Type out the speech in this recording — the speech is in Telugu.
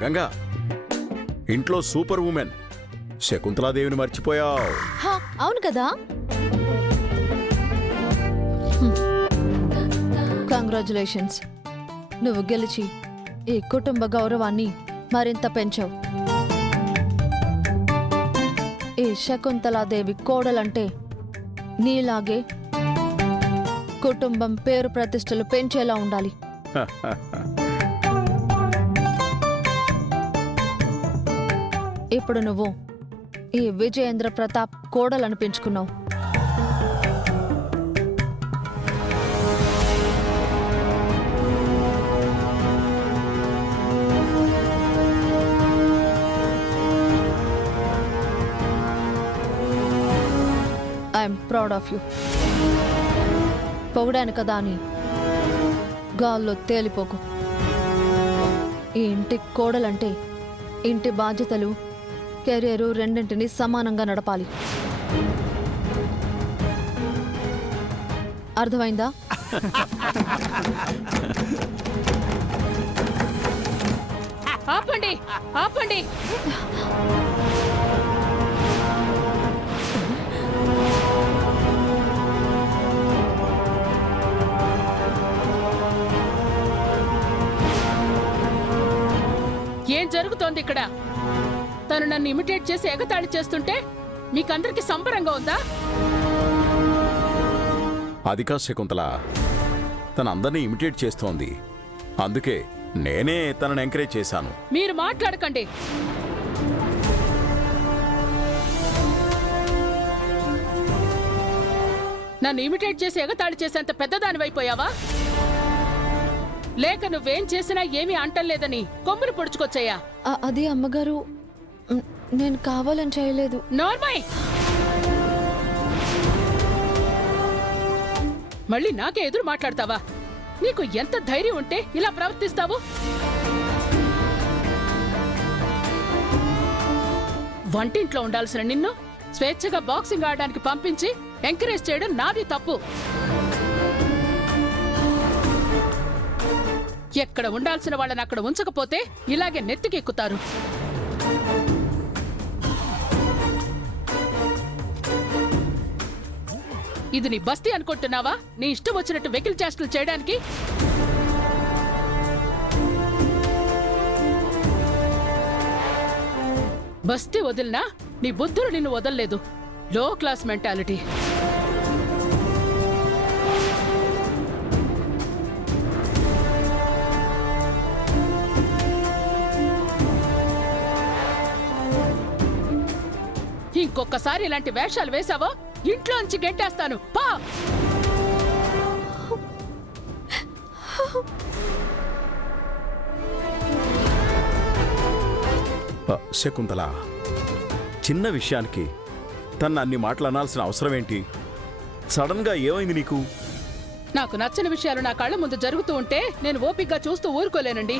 గంగా, ఇంట్లో సూపర్ ఉమెన్ శకుంతలాదేవిని మర్చిపోయావు. అవును కదా. కంగ్రాచులేషన్స్, నువ్వు గెలిచి ఈ కుటుంబ గౌరవాన్ని మరింత పెంచావు. ఈ శకుంతలాదేవి కోడలంటే నీలాగే కుటుంబం పేరు ప్రతిష్టలు పెంచేలా ఉండాలి. ఇప్పుడు నువ్వు ఈ విజయేంద్ర ప్రతాప్ కోడలను పెంచుకున్నావు. I'm proud of you. పొగిడాను కదా అని గాల్లో తేలిపోకు. ఈ ఇంటి కోడలంటే ఇంటి బాధ్యతలు కెరీరు రెండింటిని సమానంగా నడపాలి. అర్థమైందా? ఆపండి, ఆపండి. ఏం జరుగుతోంది ఇక్కడ? తను నన్ను ఇమిటేట్ చేసి ఎగతాళి చేస్తుంటే మీకందరికి సంబరంగా ఉందా? అదికా శకుంతల, తన అందరినీ ఇమిటేట్ చేస్తోంది. అందుకే నేనే తనని ఎంకరేజ్ చేశాను. మీరు మాట్లాడకండి. నన్ను ఇమిటేట్ చేసి ఎగతాళి చేసేంత పెద్దదానివైపోయావా? లేక నువ్వేం చేసినా ఏమీ అంటలేదని కొమ్ములు పొడుచుకొచ్చాయా? అది అమ్మగారు, నేను కావాలని చేయలేదు. నార్మల్. మళ్ళీ నాకే ఎదురు మాట్లాడతావా? నీకు ఎంత ధైర్యం ఉంటే ఇలా ప్రవర్తిస్తావు? వంటింట్లో ఉండాల్సిన నిన్ను స్వేచ్ఛగా బాక్సింగ్ ఆడడానికి పంపించి ఎంకరేజ్ చేయడం నాది తప్పు. ఎక్కడ ఉండాల్సిన వాళ్ళని అక్కడ ఉంచకపోతే ఇలాగే నెత్తికెక్కుతారు. ఇది నీ బస్తీ అనుకుంటున్నావా? నీ ఇష్టం వచ్చినట్టు వెకిల్ చేష్టలు చేయడానికి? బస్తీ వదిలినా నీ బుద్ధులు నిన్ను వదల్లేదు. లో క్లాస్ మెంటాలిటీ. ఇంకొకసారి ఇలాంటి వేషాలు వేశావో ఇంట్లోంచి గెంటేస్తాను. పా. శకుంతల, చిన్న విషయానికి తను అన్ని మాటలు అనాల్సిన అవసరం ఏంటి? సడన్ గా ఏమైంది నీకు? నాకు నచ్చని విషయాలు నా కళ్ళ ముందు జరుగుతూ ఉంటే నేను ఓపికగా చూస్తూ ఊరుకోలేనండి.